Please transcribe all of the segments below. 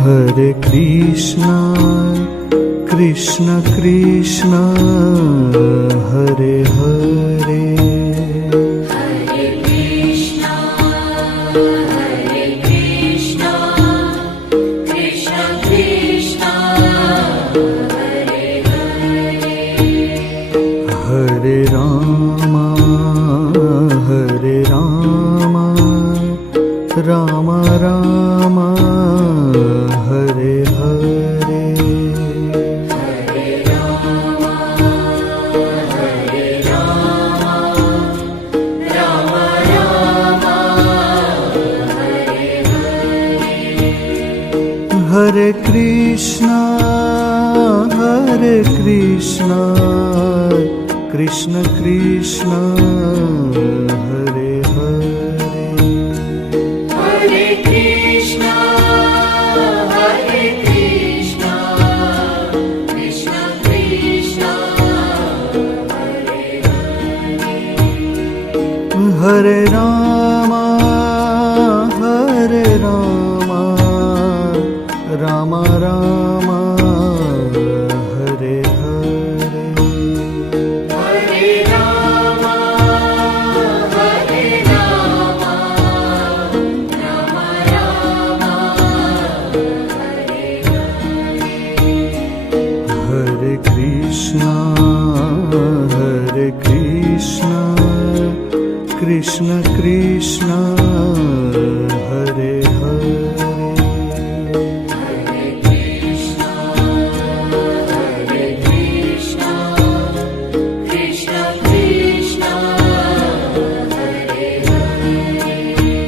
Hare Krishna Krishna Krishna Hare Hare, Hare Krishna Krishna Krishna Hare Hare, Hare Ram Ram Ram Hare Hare, Hare Ram Ram Ram Hare Hare, Hare Krishna Krishna Krishna Hare Hare, Hare Krishna Krishna Krishna Hare Hare, Hare Ram Ram Ram Hare Hare, Hare Ram Ram Ram Hare Hare, Hare Krishna Krishna Krishna Hare Hare, Hare Krishna Krishna Krishna Hare Hare,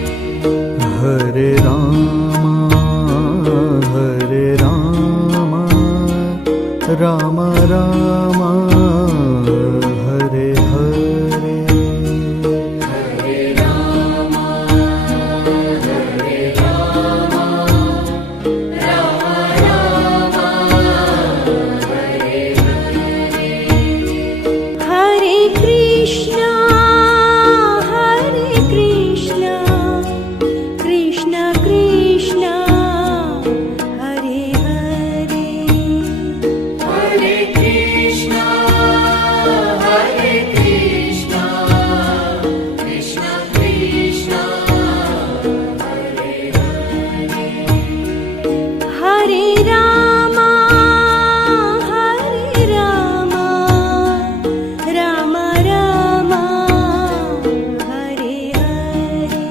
Hare Ram Ram Ram Hare Hare, Hare Ram Ram Ram Hare Hare, Hare Krishna Krishna Krishna Hare Hare, Hare Krishna Krishna Krishna Hare Hare, Hare Ram Ram Ram Hare Hare,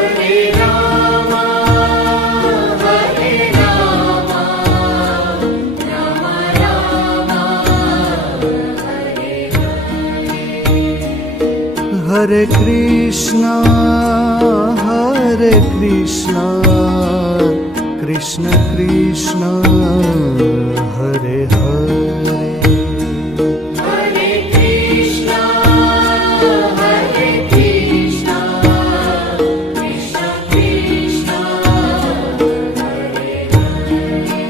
Hare Ram Ram Ram Hare Hare, Hare Krishna Krishna Krishna Hare Hare, Hare Krishna Krishna Krishna Hare Hare,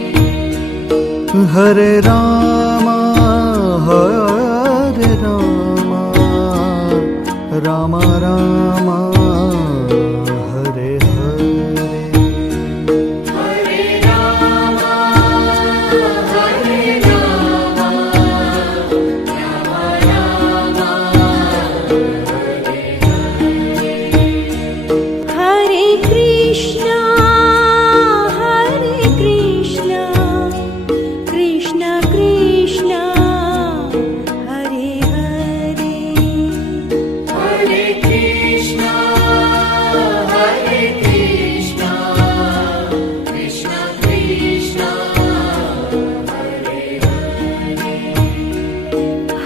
Hare Ram Ram Ram Hare Hare, Hare Ram Ram Hare Hare, Hare Krishna Krishna Krishna Hare Hare, Hare Krishna Krishna Krishna Hare Hare,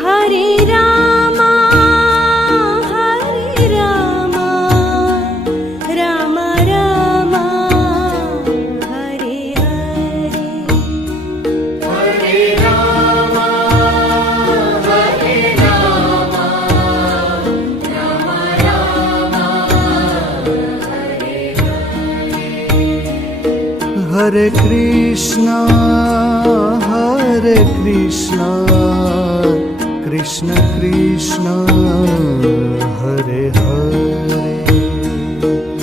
Hare Ram Ram Ram Hare Hare, Hare Ram Ram Ram Hare Hare, Hare Krishna Krishna Krishna Hare Hare,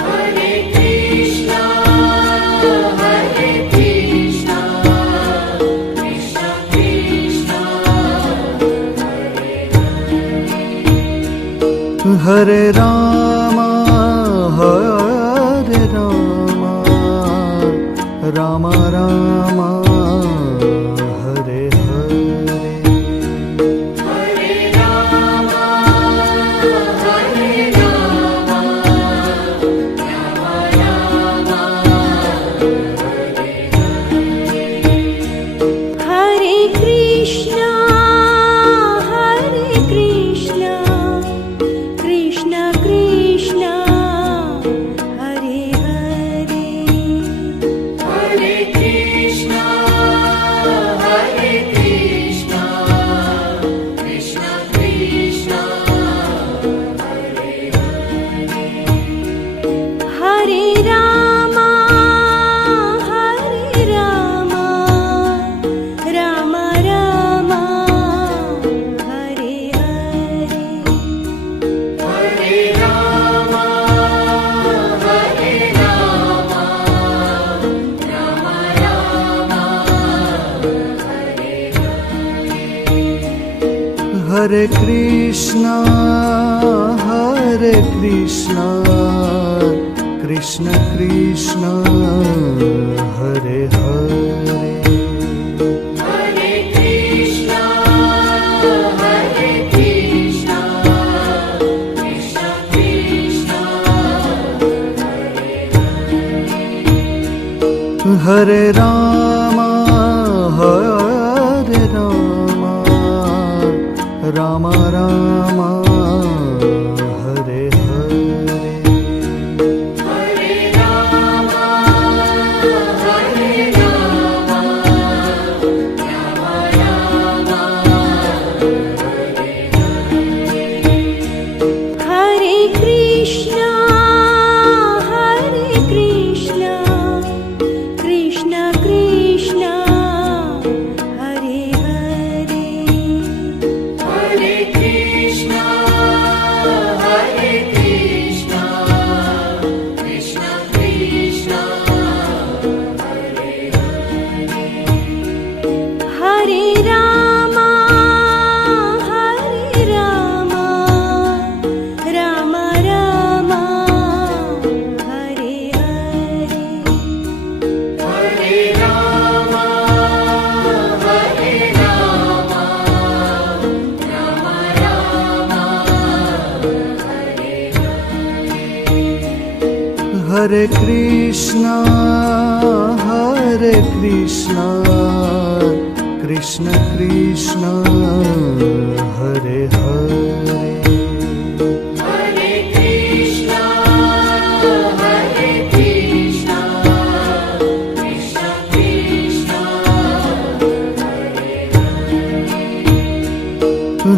Hare Krishna Hare Rama, Hare Rama, Rama Rama, Hare Hare. Hare Rama, Hare Rama, Rama Rama, Hare Hare. Hare Krishna, Hare Krishna, Krishna Krishna, Hare Hare. Hare Krishna, Hare Krishna, Krishna Krishna, Hare Hare. Hare Rama, Hare Rama, Rama Rama, Hare Hare. Hare Rama, Hare Rama, Rama Rama, Hare Hare. Hare Krishna, Hare Krishna, Krishna Krishna, Hare Hare. Hare Krishna, Hare Krishna, Krishna Krishna, Hare Hare. Hare Rama, Hare Rama, Rama Rama, Hare Hare. Hare Rama, Hare Rama, Rama Rama, Hare Hare. Hare Krishna, Hare Krishna, Krishna Krishna, Hare Hare. Hare Krishna, Hare Krishna, Krishna Krishna, Hare Hare. Hare Rama, Hare Rama, Rama Rama, Hare Hare. Hare Rama, Hare Rama, Rama Rama, Hare Hare. Hare Krishna, Hare Krishna, Krishna Krishna, Hare Hare. Hare Krishna, Hare Krishna, Krishna Krishna, Hare Hare.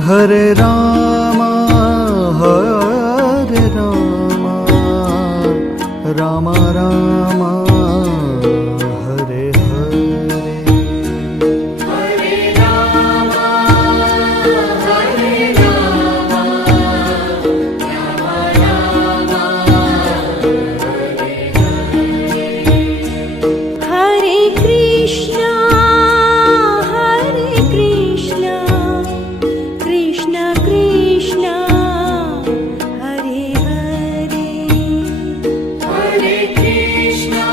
Hare Rama, Hare Rama, Rama Rama, Hare Hare. Hare Rama, Hare Rama, Rama Rama, Hare Hare. Hare Krishna, Hare Krishna, Krishna Krishna, Hare Hare. Hare Krishna,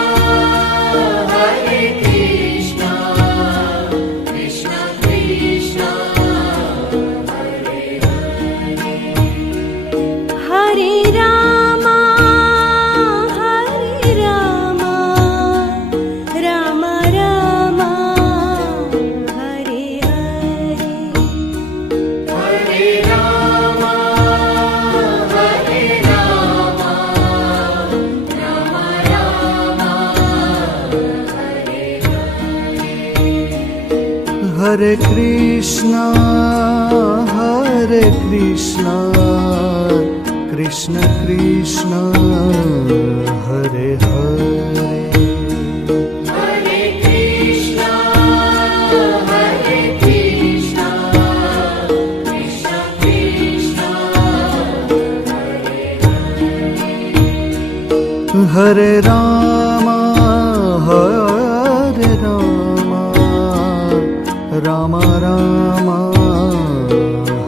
Hare Krishna, Krishna Krishna, Hare Hare. Hare Rama, Hare Rama, Rama Rama, Hare Hare. Hare Rama, Hare Rama, Rama Rama, Hare Hare. Hare Krishna, Hare Krishna, Krishna Krishna, Hare Hare. Hare Krishna, Hare Krishna, Krishna Krishna, Hare Hare. Hare Rama, Hare Rama, Rama Rama,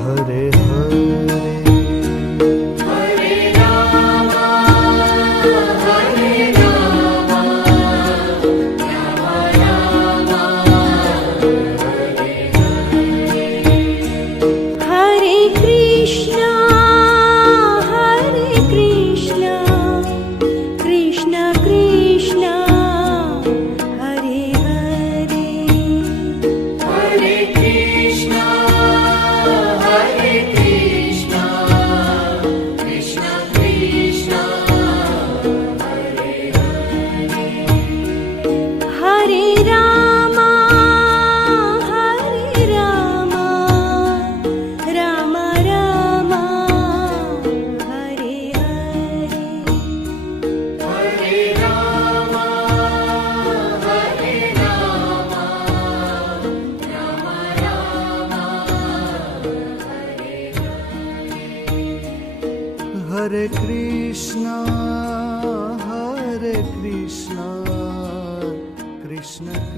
Hare Hare. Hare Hare Krishna Krishna